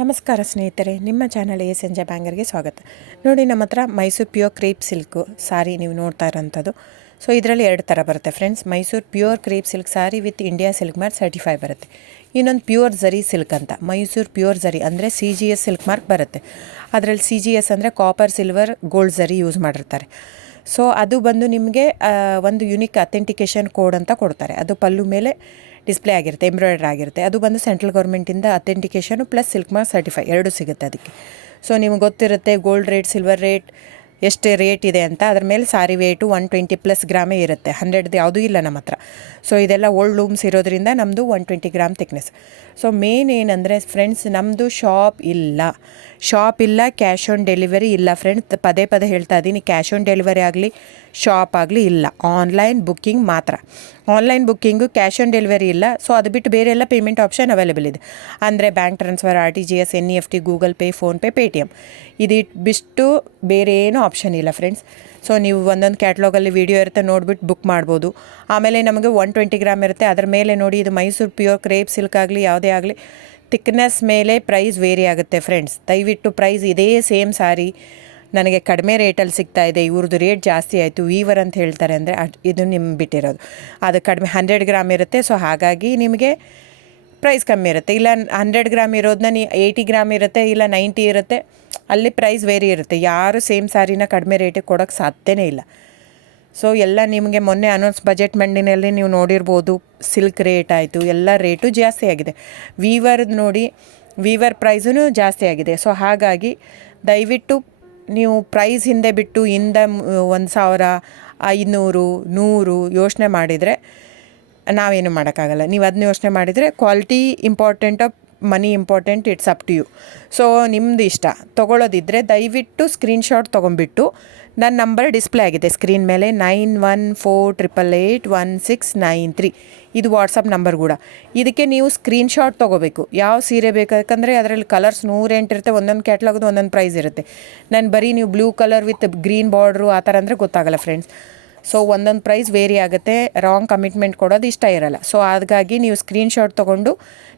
ನಮಸ್ಕಾರ ಸ್ನೇಹಿತರೆ, ನಿಮ್ಮ ಚಾನಲ್ ASNJ ಬ್ಯಾಂಗರ್ಗೆ ಸ್ವಾಗತ. ನೋಡಿ, ನಮ್ಮ ಹತ್ರ Mysore pure crepe silk sari ನೀವು ನೋಡ್ತಾ ಇರೋಂಥದ್ದು. ಸೊ ಇದರಲ್ಲಿ ಎರಡು ಥರ ಬರುತ್ತೆ friends. Mysore pure crepe silk sari with India silk mark certify ಬರುತ್ತೆ. ಇನ್ನೊಂದು ಪ್ಯೂರ್ ಝರಿ ಸಿಲ್ಕ್ ಅಂತ, ಮೈಸೂರು ಪ್ಯೂರ್ ಝರಿ ಅಂದರೆ CGS ಸಿಲ್ಕ್ಮಾರ್ಕ್ ಬರುತ್ತೆ. ಅದರಲ್ಲಿ CGS ಅಂದರೆ ಕಾಪರ್, ಸಿಲ್ವರ್, ಗೋಲ್ಡ್ ಝರಿ ಯೂಸ್ ಮಾಡಿರ್ತಾರೆ. ಸೊ ಅದು ಬಂದು ನಿಮಗೆ ಒಂದು ಯುನಿಕ್ ಅಥೆಂಟಿಕೇಷನ್ ಕೋಡ್ ಅಂತ ಕೊಡ್ತಾರೆ. ಅದು ಪಲ್ಲು ಮೇಲೆ ಡಿಸ್ಪ್ಲೇ ಆಗಿರುತ್ತೆ, ಎಂಬ್ರಾಯ್ಡ್ರ್ ಆಗಿರುತ್ತೆ. ಅದು ಬಂದು ಸೆಂಟ್ರಲ್ ಗೌರ್ಮೆಂಟಿಂದ ಅಥೆಂಟಿಕೇಷನು ಪ್ಲಸ್ ಸಿಲ್ಕ್ಮಾರ್ಕ್ ಸರ್ಟಿಫೈ ಎರಡೂ ಸಿಗುತ್ತೆ ಅದಕ್ಕೆ. ಸೊ ನಿಮ್ಗೆ ಗೊತ್ತಿರುತ್ತೆ ಗೋಲ್ಡ್ ರೇಟ್, ಸಿಲ್ವರ್ ರೇಟ್ ಎಷ್ಟು ರೇಟ್ ಇದೆ ಅಂತ. ಅದ್ರ ಮೇಲೆ ಸಾರಿ ವೇಟು 120+ ಗ್ರಾಮೇ ಇರುತ್ತೆ, 100 ಯಾವುದೂ ಇಲ್ಲ ನಮ್ಮ ಹತ್ರ. ಸೊ ಇದೆಲ್ಲ ಓಲ್ಡ್ ಲೂಮ್ಸ್ ಇರೋದ್ರಿಂದ ನಮ್ಮದು 120 ಗ್ರಾಮ್ ಥಿಕ್ನೆಸ್. ಸೊ ಮೇನ್ ಏನಂದರೆ ಫ್ರೆಂಡ್ಸ್, ನಮ್ಮದು ಶಾಪ್ ಇಲ್ಲ, ಕ್ಯಾಶ್ ಆನ್ ಡೆಲಿವರಿ ಇಲ್ಲ ಫ್ರೆಂಡ್ಸ್. ಪದೇ ಹೇಳ್ತಾ ಇದ್ದೀನಿ, ಕ್ಯಾಶ್ ಆನ್ ಡೆಲಿವರಿ ಆಗಲಿ, ಶಾಪ್ ಆಗಲಿ ಇಲ್ಲ, ಆನ್ಲೈನ್ ಬುಕ್ಕಿಂಗ್ ಮಾತ್ರ. Online booking, cash on delivery ಇಲ್ಲ. ಸೊ ಅದು ಬಿಟ್ಟು ಬೇರೆ ಎಲ್ಲ ಪೇಮೆಂಟ್ ಆಪ್ಷನ್ ಅವೈಲೇಬಲ್ ಇದೆ. ಅಂದರೆ bank transfer, RTGS, NEFT, Google pay, PhonePe, Paytm. ಬಿಟ್ಟು ಬೇರೆ ಏನೂ ಆಪ್ಷನ್ ಇಲ್ಲ ಫ್ರೆಂಡ್ಸ್. ಸೊ ನೀವು ಒಂದೊಂದು ಕ್ಯಾಟ್ಲಾಗಲ್ಲಿ ವೀಡಿಯೋ ಇರುತ್ತೆ, ನೋಡಿಬಿಟ್ಟು ಬುಕ್ ಮಾಡ್ಬೋದು. ಆಮೇಲೆ ನಮಗೆ 120 ಗ್ರಾಮ್ ಇರುತ್ತೆ. ಅದರ ಮೇಲೆ ನೋಡಿ, ಇದು ಮೈಸೂರು ಪ್ಯೂರ್ ಕ್ರೇಪ್ ಸಿಲ್ಕ್ ಆಗಲಿ ಯಾವುದೇ ಆಗಲಿ ಥಿಕ್ನೆಸ್ ಮೇಲೆ ಪ್ರೈಸ್ ವೇರಿ ಆಗುತ್ತೆ ಫ್ರೆಂಡ್ಸ್. ದಯವಿಟ್ಟು ಪ್ರೈಸ್ ಇದೇ ಸೇಮ್ ಸಾರಿ ನನಗೆ ಕಡಿಮೆ ರೇಟಲ್ಲಿ ಸಿಗ್ತಾ ಇದೆ, ಇವ್ರದ್ದು ರೇಟ್ ಜಾಸ್ತಿ ಆಯಿತು, ವೀವರ್ ಅಂತ ಹೇಳ್ತಾರೆ ಅಂದರೆ ಇದು ನಿಮ್ಗೆ ಬಿಟ್ಟಿರೋದು. ಅದು ಕಡಿಮೆ 100 ಗ್ರಾಮ್ ಇರುತ್ತೆ. ಸೊ ಹಾಗಾಗಿ ನಿಮಗೆ ಪ್ರೈಸ್ ಕಮ್ಮಿ ಇರುತ್ತೆ. ಇಲ್ಲ 100 ಗ್ರಾಮ್ ಇರೋದನ್ನ 80 ಗ್ರಾಮ್ ಇರುತ್ತೆ, ಇಲ್ಲ 90 ಇರುತ್ತೆ, ಅಲ್ಲಿ ಪ್ರೈಸ್ ವೇರಿ ಇರುತ್ತೆ. ಯಾರು ಸೇಮ್ ಸ್ಯಾರಿನ ಕಡಿಮೆ ರೇಟಿಗೆ ಕೊಡೋಕ್ಕೆ ಸಾಧ್ಯನೇ ಇಲ್ಲ. ಸೊ ಎಲ್ಲ ನಿಮಗೆ ಮೊನ್ನೆ ಅನೌನ್ಸ್ ಬಜೆಟ್ ಮಂಡಿನಲ್ಲಿ ನೀವು ನೋಡಿರ್ಬೋದು, ಸಿಲ್ಕ್ ರೇಟ್ ಆಯಿತು, ಎಲ್ಲ ರೇಟು ಜಾಸ್ತಿ ಆಗಿದೆ. ವೀವರ್ದು ನೋಡಿ, ವೀವರ್ ಪ್ರೈಸೂ ಜಾಸ್ತಿ ಆಗಿದೆ. ಸೊ ಹಾಗಾಗಿ ದಯವಿಟ್ಟು ನೀವು ಪ್ರೈಸ್ ಹಿಂದೆ ಬಿಟ್ಟು 1,000, 500, 100 ಯೋಚನೆ ಮಾಡಿದರೆ ನಾವೇನು ಮಾಡೋಕ್ಕಾಗಲ್ಲ. ನೀವು ಅದನ್ನ ಯೋಚನೆ ಮಾಡಿದರೆ ಕ್ವಾಲಿಟಿ ಇಂಪಾರ್ಟೆಂಟೋ money important, it's up to you. So ನಿಮ್ಮದು ಇಷ್ಟ. ತೊಗೊಳ್ಳೋದಿದ್ದರೆ ದಯವಿಟ್ಟು ಸ್ಕ್ರೀನ್ಶಾಟ್ ತೊಗೊಂಬಿಟ್ಟು, ನನ್ನ ನಂಬರ್ ಡಿಸ್ಪ್ಲೇ ಆಗಿದೆ ಸ್ಕ್ರೀನ್ ಮೇಲೆ, 9148881693. ಇದು ವಾಟ್ಸಪ್ ನಂಬರ್ ಕೂಡ. ಇದಕ್ಕೆ ನೀವು ಸ್ಕ್ರೀನ್ಶಾಟ್ ತೊಗೋಬೇಕು. ಯಾವ ಸೀರೆ ಬೇಕಂದರೆ ಅದರಲ್ಲಿ ಕಲರ್ಸ್ 108 ಇರುತ್ತೆ, ಒಂದೊಂದು ಕ್ಯಾಟ್ಲಾಗ್ದು ಒಂದೊಂದು ಪ್ರೈಸ್ ಇರುತ್ತೆ. ನಾನು ಬರೀ ನೀವು blue colour with green border ಆ ಥರ ಅಂದರೆ ಗೊತ್ತಾಗಲ್ಲ ಫ್ರೆಂಡ್ಸ್. ಸೊ ಒಂದೊಂದು ಪ್ರೈಸ್ ವೇರಿ ಆಗುತ್ತೆ, ರಾಂಗ್ ಕಮಿಟ್ಮೆಂಟ್ ಕೊಡೋದು ಇಷ್ಟ ಇರಲ್ಲ. ಸೊ ಹಾಗಾಗಿ ನೀವು ಸ್ಕ್ರೀನ್ಶಾಟ್ ತೊಗೊಂಡು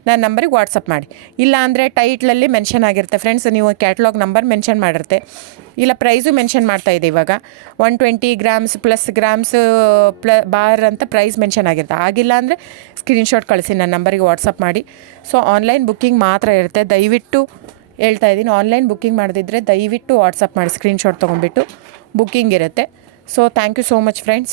ನನ್ನ ನಂಬರಿಗೆ ವಾಟ್ಸಪ್ ಮಾಡಿ. ಇಲ್ಲ ಅಂದರೆ ಟೈಟ್ಲಲ್ಲಿ ಮೆನ್ಷನ್ ಆಗಿರುತ್ತೆ ಫ್ರೆಂಡ್ಸ್, ನೀವು ಕ್ಯಾಟ್ಲಾಗ್ ನಂಬರ್ ಮೆನ್ಷನ್ ಮಾಡಿರುತ್ತೆ, ಇಲ್ಲ ಪ್ರೈಸು ಮೆನ್ಷನ್ ಮಾಡ್ತಾಯಿದೆ. ಇವಾಗ 120 ಗ್ರಾಮ್ಸ್ ಪ್ಲಸ್ ಗ್ರಾಮ್ಸ್ ಬಾರ್ ಅಂತ ಪ್ರೈಸ್ ಮೆನ್ಷನ್ ಆಗಿರುತ್ತೆ. ಆಗಿಲ್ಲ ಅಂದರೆ ಸ್ಕ್ರೀನ್ಶಾಟ್ ಕಳಿಸಿ, ನನ್ನ ನಂಬರಿಗೆ ವಾಟ್ಸಪ್ ಮಾಡಿ. ಸೊ ಆನ್ಲೈನ್ ಬುಕ್ಕಿಂಗ್ ಮಾತ್ರ ಇರುತ್ತೆ. ದಯವಿಟ್ಟು ಹೇಳ್ತಾ ಇದ್ದೀನಿ, ಆನ್ಲೈನ್ ಬುಕ್ಕಿಂಗ್ ಮಾಡದಿದ್ದರೆ ದಯವಿಟ್ಟು ವಾಟ್ಸಪ್ ಮಾಡಿ, ಸ್ಕ್ರೀನ್ಶಾಟ್ ತೊಗೊಂಡ್ಬಿಟ್ಟು ಬುಕ್ಕಿಂಗ್ ಇರುತ್ತೆ. So thank you so much friends.